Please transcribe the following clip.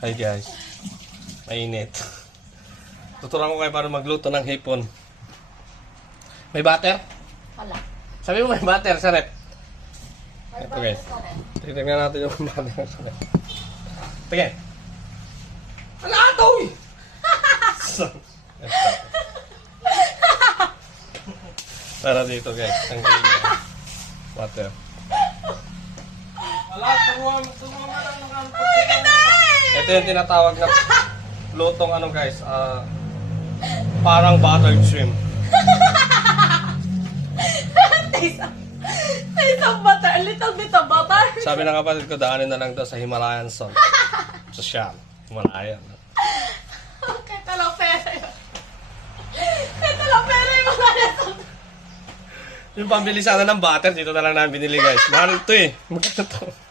Hi guys. Mainit. Tuturuan ko kayo paano magluto ng hipon. May butter? Wala. Sabi mo may butter sa rep. May Ito guys. butter ka rin. Tignan natin yung butter sa rep. Tignan. Ano ito eh? Para dito guys. Ang ganyan. Butter. Wala, turuan lang ito yung tinatawag na lutong ano guys, parang buttered shrimp. Taste of butter. A little bit of butter. Sabi ng kapatid ko, daanin na lang daw sa Himalayan salt. Sa Siam. Himalayan. Kahit lang pera yun. Kahit lang pera yung mga nasa. Yung pambili sana ng butter, dito na lang namin binili guys. Mahal ito eh. Magkano to?